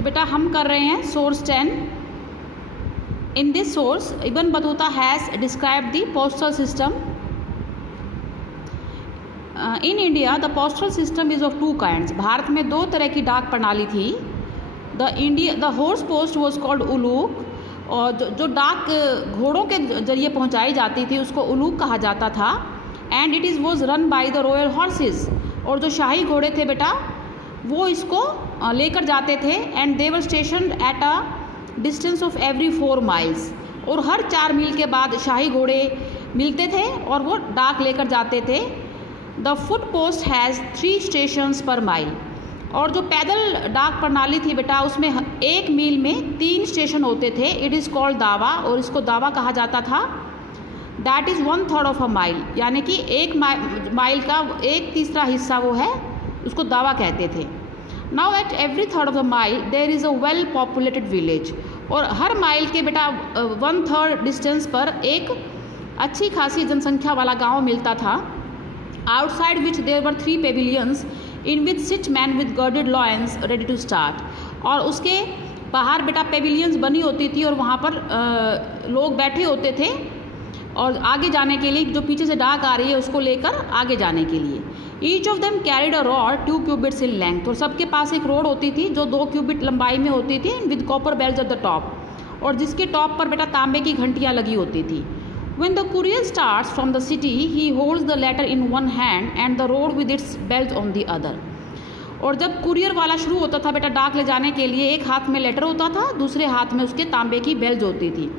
सो बेटा हम कर रहे हैं source 10। In this source Ibn Battuta has describe the postal system in India. The postal system is of two kinds. Bharat में दो तरह की डाक प्रणाली थी। The horse post was called उलूक, और जो डाक घोड़ों के जरिए पहुंचाई जाती थी उसको उलूक कहा जाता था। And it is was run by the royal horses, और जो शाही घोड़े थे बेटा वो इसको लेकर जाते थे। And they were station at a distance of every 4 miles, और हर 4 मील के बाद शाही घोड़े मिलते थे और वो डाक लेकर जाते थे। The foot post has 3 stations per mile, और जो पैदल डाक प्रणाली थी बेटा उसमें 1 मील में 3 स्टेशन होते थे। इट इज़ कॉल्ड दावा, और इसको दावा कहा जाता था। That is 1/3 of a mile, यानी कि 1 माइल का 1/3 हिस्सा वो है, उसको दावा कहते थे। Now at every 1/3 of the mile there is a well populated village, और हर माइल के बेटा 1/3 डिस्टेंस पर एक अच्छी खासी जनसंख्या वाला गाँव मिलता था। Outside which there were 3 pavilions in which sit man with girded lions ready to start, और उसके बाहर बेटा पेविलियंस बनी होती थी और वहाँ पर लोग बैठे होते थे और आगे जाने के लिए, जो पीछे से डाक आ रही है उसको लेकर आगे जाने के लिए। Each of them carried a rod 2 qubits in length, और सबके पास एक रोड होती थी जो 2 क्यूबिट लंबाई में होती थी, with copper bells at the top, और जिसके टॉप पर बेटा तांबे की घंटियाँ लगी होती थी। When the courier starts from the city, he holds the letter in one hand and the road with its bells on the other. और जब कुरियर वाला शुरू होता था बेटा डाक ले जाने के लिए, एक हाथ में लेटर होता था, दूसरे हाथ में उसके तांबे की बेल्स होती थी।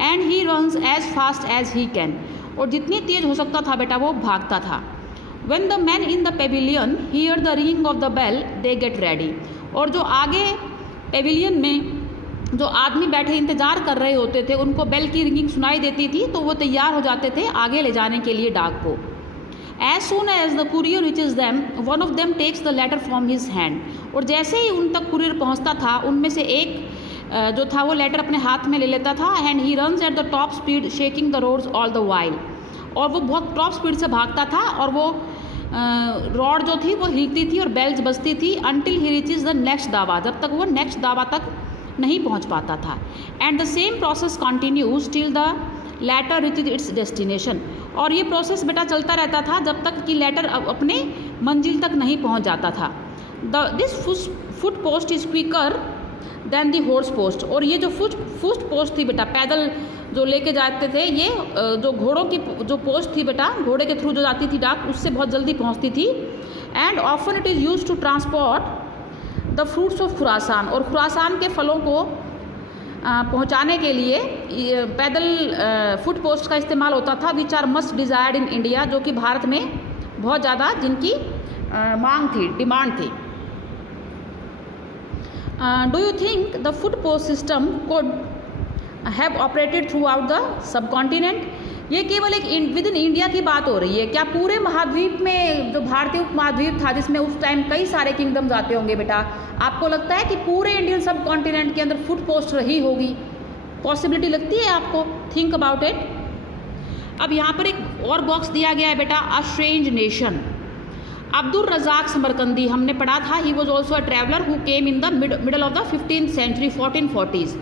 And he runs as fast as he can, और जितनी तेज हो सकता था बेटा वो भागता था। When the men in the pavilion hear the ringing of the bell, they get ready. और जो आगे पेविलियन में जो आदमी बैठे इंतज़ार कर रहे होते थे उनको बेल की रिंगिंग सुनाई देती थी, तो वो तैयार हो जाते थे आगे ले जाने के लिए डाक को। As soon as the courier reaches them, one of them takes the letter from his hand. और जैसे ही उन तक कुरियर पहुंचता था उनमें से एक जो था वो लेटर अपने हाथ में ले लेता था। And he runs at the top speed, shaking the rods all the while. और वो बहुत टॉप स्पीड से भागता था और वो रॉड जो थी वो हिलती थी और बेल्स बजती थी। Until he reaches the next दावा, जब तक वो नेक्स्ट दावा तक नहीं पहुंच पाता था। And the same process continues till the letter reaches its destination, और ये प्रोसेस बेटा चलता रहता था जब तक कि लेटर अपने मंजिल तक नहीं पहुंच जाता था। This foot post is quicker than the horse post, और ये जो फुट पोस्ट थी बेटा पैदल जो लेके जाते थे, ये जो घोड़ों की जो पोस्ट थी बेटा घोड़े के थ्रू जो जाती थी डाक, उससे बहुत जल्दी पहुँचती थी। And often it is use to transport the fruits of Khurasan, और खुरासान के फलों को पहुंचाने के लिए पैदल फुट पोस्ट का इस्तेमाल होता था। Which are must desired in India, जो कि भारत में बहुत ज़्यादा जिनकी मांग थी, डिमांड थी। Do you think the foot post system could have operated through out the sub continent? ये केवल एक विद इन इंडिया की बात हो रही है, क्या पूरे महाद्वीप में जो भारतीय उपमहाद्वीप था जिसमें उस टाइम कई सारे किंगडम्स आते होंगे बेटा, आपको लगता है कि पूरे इंडियन सब कॉन्टिनेंट के अंदर फुट पोस्ट रही होगी? पॉसिबिलिटी लगती है आपको? Think about it. अब यहाँ पर एक और बॉक्स दिया गया है बेटा, a strange nation. Abdul Razzaq Samarqandi हमने पढ़ा था, he was also a traveller who came in the middle of the 15th century 1440s।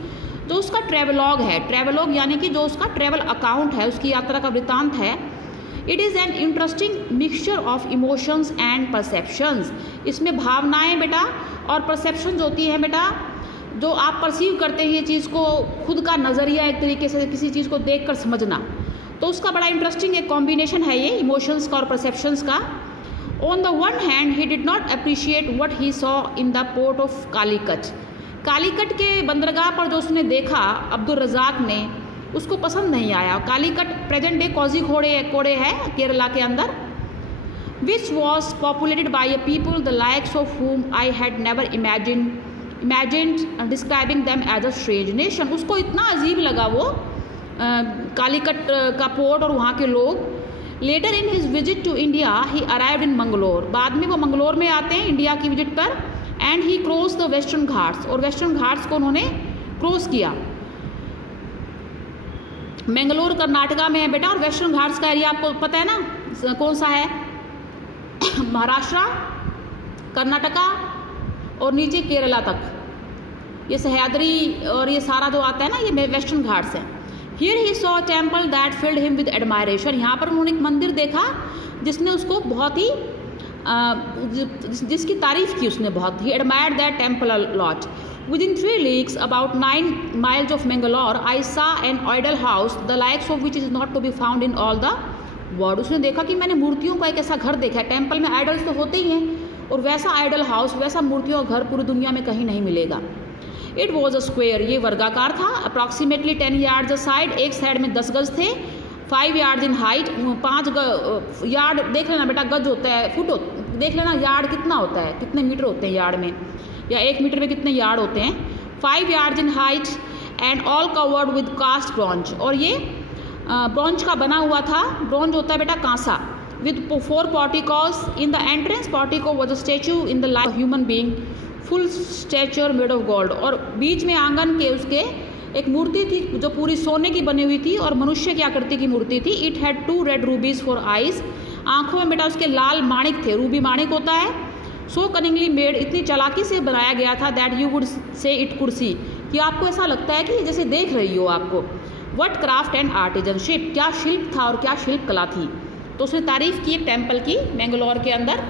जो उसका ट्रैवलॉग है, ट्रैवलॉग यानी कि जो उसका ट्रैवल अकाउंट है, उसकी यात्रा का वृत्तांत है। It is an interesting mixture of emotions and perceptions. इसमें भावनाएं बेटा और परसेप्शंस होती हैं बेटा, जो आप परसीव करते हैं ये चीज़ को, खुद का नज़रिया एक तरीके से किसी चीज़ को देखकर समझना, तो उसका बड़ा इंटरेस्टिंग एक कॉम्बिनेशन है ये इमोशंस का और परसेप्शंस का। On the one hand he did not appreciate what he saw in the port of Calicut. Calicut के बंदरगाह पर जो उसने देखा अब्दुल रज़ाक ने, उसको पसंद नहीं आया। कालीकट प्रेजेंट डे कोझिकोड है केरला के अंदर। Which was populated by a people the likes of whom I had never imagined describing them as a strange nation. उसको इतना अजीब लगा वो कालीकट का पोर्ट और वहाँ के लोग। Later in his visit to India he arrived in Mangalore. बाद में वो मंगलोर में आते हैं इंडिया की विजिट पर। And he cross the western Ghats, और वेस्टर्न घाट्स को उन्होंने क्रॉस किया। मंगलोर कर्नाटका में है बेटा, और वेस्टर्न घाट्स का एरिया आपको पता है ना कौन सा है? महाराष्ट्र, कर्नाटका और नीचे केरला तक। ये सह्याद्री और ये सारा जो आता है ना, ये वेस्टर्न घाट्स है। Here he saw temple that field him with admiration, यहाँ पर उन्होंने एक मंदिर देखा जिसने उसको बहुत ही जिसकी तारीफ की उसने बहुत। ही admired that temple a lot. Within 3 leagues, about 9 miles of Mangalore, I saw an idol house, the likes of which is not to be found in all the world. उसने देखा कि मैंने मूर्तियों का एक ऐसा घर देखा है, टेम्पल में आइडल्स तो होते ही हैं, और वैसा आइडल हाउस, वैसा मूर्तियों का घर पूरी दुनिया में कहीं नहीं मिलेगा। इट वॉज अ स्क्वेयर, ये वर्गाकार था, अप्रॉक्सीमेटली 10 yards अ साइड, एक साइड में 10 गज थे, 5 yards इन हाइट, 5 यार्ड, देख लेना बेटा गज होता है, फुट देख लेना यार्ड कितना होता है, कितने मीटर होते हैं यार्ड में, या 1 मीटर में कितने यार्ड होते हैं। 5 yards in height and all covered with cast bronze, और ये ब्रॉन्ज का बना हुआ था। ब्रॉन्ज होता है बेटा कांसा। With 4 porticos, in the entrance portico was a statue in the like human being, full stature made of gold, और बीच में आंगन के उसके एक मूर्ति थी जो पूरी सोने की बनी हुई थी और मनुष्य की आकृति की मूर्ति थी। It had 2 red rubies for eyes, आंखों में बेटा उसके लाल माणिक थे, रूबी माणिक होता है। सो कनिंगली मेड, इतनी चालाकी से बनाया गया था, that you would say it कुर्सी, कि आपको ऐसा लगता है कि जैसे देख रही हो आपको। वट क्राफ्ट एंड आर्टिजनशिप, क्या शिल्प था और क्या शिल्प कला थी। तो उसने तारीफ की एक टेम्पल की मैंगलोर के अंदर